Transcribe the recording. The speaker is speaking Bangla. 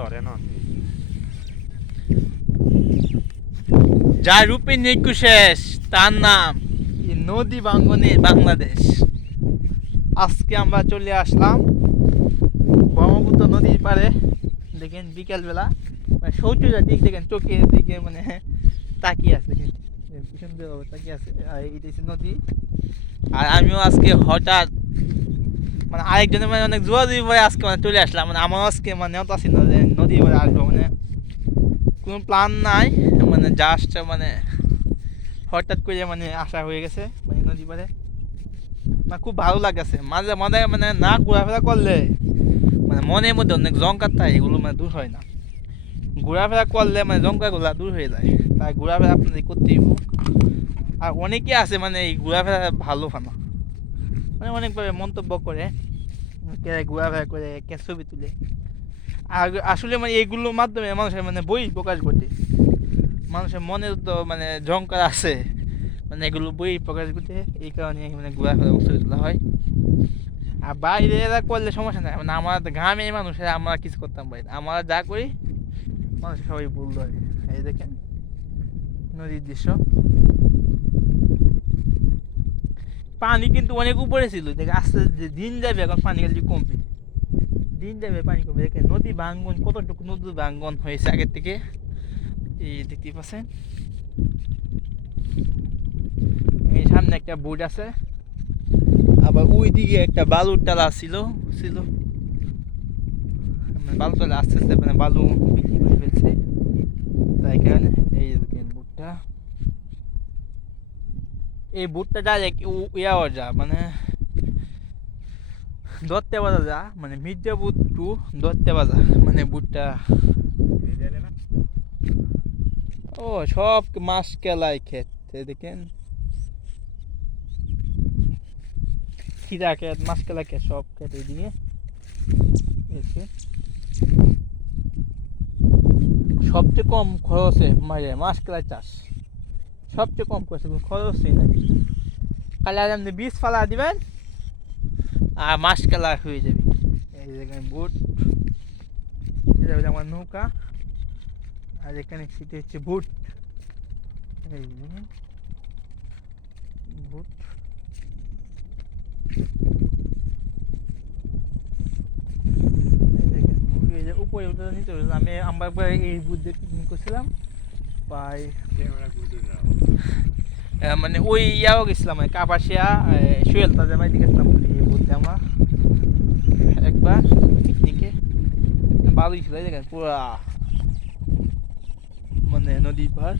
ধরে না যার রূপে নিকুশেষ তার নাম এই নদী বাঙ্গনের বাংলাদেশ আজকে আমরা চলে আসলাম ব্রহ্মপুত্র নদীর পারে দেখেন বিকেলবেলা মানে সৌর্যটা দিক দেখেন চোখের দিকে মানে তাকিয়ে আছে সুন্দর তাকিয়ে আছে আর হচ্ছে নদী আর আমিও আজকে হঠাৎ মানে আরেকজনের মানে অনেক জোয়া জুই পরে আজকে মানে চলে আসলাম। মানে আমার আজকে মানে অত আসি না যে নদী পরে আসব মানে কোনো প্ল্যান নাই। মানে জাস্ট মানে হঠাৎ করে মানে আসা হয়ে গেছে মানে নদী পারে না, খুব ভালো লাগছে মাঝে মাঝে মানে না ঘোরাফেরা করলে মানে মনের মধ্যে অনেক জঙ্কার থাকে, এগুলো মানে দূর হয় না। ঘোরাফেরা করলে মানে জঙ্কারগুলো দূর হয়ে যায়। তাই ঘোরাফেরা আপনাদের করতেই হোক আর অনেকে আছে মানে এই ঘোরাফেরা ভালো ফানা মানে অনেকভাবে মন্তব্য করে। ঘোরাফেরা করে কে ছবি তুলে। আসলে মানে এইগুলোর মাধ্যমে মানুষের মানে বই প্রকাশ ঘটে। মানুষের মনে তো মানে ঝঙ্কার আছে। মানে এগুলো বই প্রকাশ ঘটে, এই কারণে মানে ঘোরাফেরা ছবি তোলা হয়। আর বাইরে এরা করলে সমস্যা নাই। মানে আমার গ্রামে মানুষের, আমরা কিছু করতাম বাইরে। আমরা যা করি, মানুষ সবাই ধরে। এই দেখেন, নদীর দৃশ্য। পানি কিন্তু অনেক উপরে ছিল। দেখে আস্তে আস্তে দিন যাবে, এখন পানি খালি কমবে। দিন যাবে, পানি কমবে। দেখে নদী ভাঙ্গন, কতটুকু নদী ভাঙ্গন হয়েছে আগের থেকে? এই দেখতে পাচ্ছেন? এই সামনে একটা বোট আছে। আবার ওই দিকে একটা বালুর টালা ছিল ছিল। মানে বালু টালা আস্তে আস্তে মানে বালু বিক্রি করে ফেলছে। তাই কারণে এই বুটটা। এই বুটটা ডাইরেক্ট ইয়া যা মানে ধরতে বাজা যা মানে মির্জাপুর টু দত্তে বাজা মানে বুটটা। ও, সব মাছ কেলাই ক্ষেত দেখেন। খিদা ক্ষেত মাছ কেলা ক্ষেত সব এদিকে এসে। সবচেয়ে কম খরচে মানে মাছ কেলা চাষ। সবচেয়ে কম কোনো খরচই নাই। খালি আর আপনি বীজ ফালা দিবেন আর মাস কেলা হয়ে যাবে। এই দেখেন বুট আমার নৌকা আর এখানে সেটা হচ্ছে বুট। বুট। উপরে উঠে নিতে আমি আমরা এই বুট দিয়ে করছিলাম। আহ, মানে ওই ইয়াও গেছিলাম কাপাসিয়া সোহেল তাদের বাইতে গেছিলাম আমরা একবার পিকনিকে ভালোই ছিল পুরা মানে নদী পার